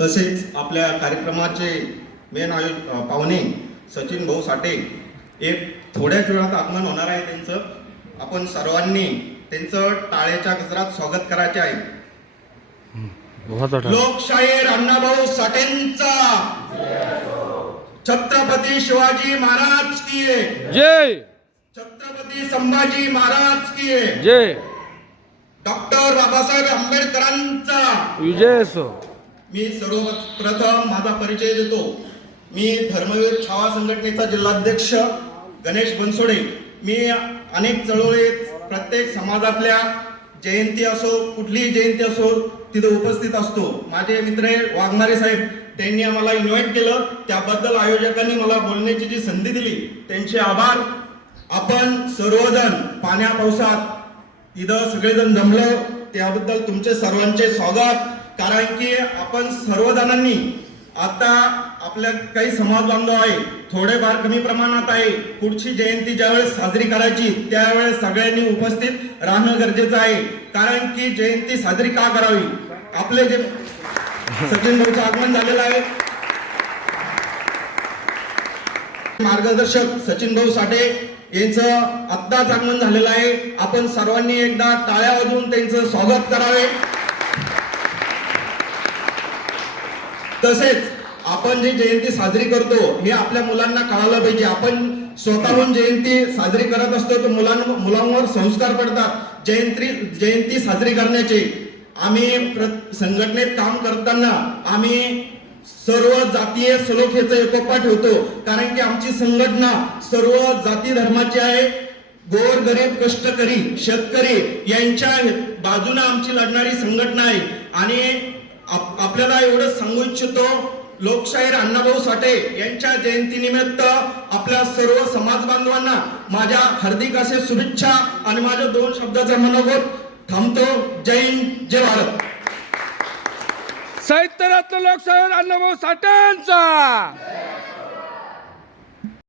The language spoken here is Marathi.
तसेच आपल्या कार्यक्रमाचे मेन आयो पाहुणे सचिन भाऊ साठे एक थोड्याच वेळात आगमन होणार आहे त्यांचं. आपण सर्वांनी त्यांचं टाळेच्या गजरात स्वागत करायचे आहे. लोकशाहीर अण्णाभाऊ साठेंचा. छत्रपती शिवाजी महाराज की. जय. छत्रपती संभाजी महाराज की. जय. डॉक्टर बाबासाहेब आंबेडकरांचा. विजय असो मी सर्वप्रथम माझा परिचय देतो. मी धर्मवीर छावा संघटनेचा जिल्हाध्यक्ष गणेश बनसोडे. मी अनेक चळवळीत प्रत्येक समाजातल्या जयंती असो कुठलीही जयंती असो तिथे उपस्थित असतो. माझे मित्र वाघमारे साहेब त्यांनी आम्हाला इन्व्हाइट केलं. त्याबद्दल आयोजकांनी मला बोलण्याची जी संधी दिली त्यांचे आभार. आपण सर्वजण पाण्या पावसात इथं सगळेजण जमलो. त्याबद्दल तुमचे सर्वांचे स्वागत. कारण की आपण सर्वजणांनी आता आपल्या काही समाज बांधव आहे थोडेफार कमी प्रमाणात आहे पुढची जयंती ज्यावेळेस साजरी करायची त्यावेळेस सगळ्यांनी उपस्थित राहणं गरजेचं आहे. कारण की जयंती साजरी का करावी? आपले जे सचिन भाऊचं आगमन झालेलं आहे. मार्गदर्शक सचिन भाऊ साठे यांचं आत्ताच आगमन झालेलं आहे. आपण सर्वांनी एकदा टाळ्या वाजवून त्यांचं स्वागत करावे. तसेच आपण जी जयंती साजरी करतो हे आपल्या मुलांना कळायला पाहिजे. आपण स्वतःहून जयंती साजरी करत असतो तर मुलांवर मुलांवर संस्कार पडतात. जयंती जयंती साजरी करण्याचे आम्ही संघटनेत काम करताना आम्ही सर्व जातीय सलोख्याचा एकोपा ठेवतो. कारण की आमची संघटना सर्व जाती धर्माची आहे. गोर गरीब कष्टकरी शेतकरी यांच्या बाजूने आमची लढणारी संघटना आहे. आणि आपल्याला एवढं सांगू इच्छितो लोकशाहीर अण्णाभाऊ साठे यांच्या जयंतीनिमित्त आपल्या सर्व समाज बांधवांना माझ्या हार्दिक असे शुभेच्छा आणि माझ्या दोन शब्दाचा मनोगत थांबतो. जय हिंद जय भारत. साहित्य रत्न लोकशाहीर अण्णाभाऊ साठेंचा!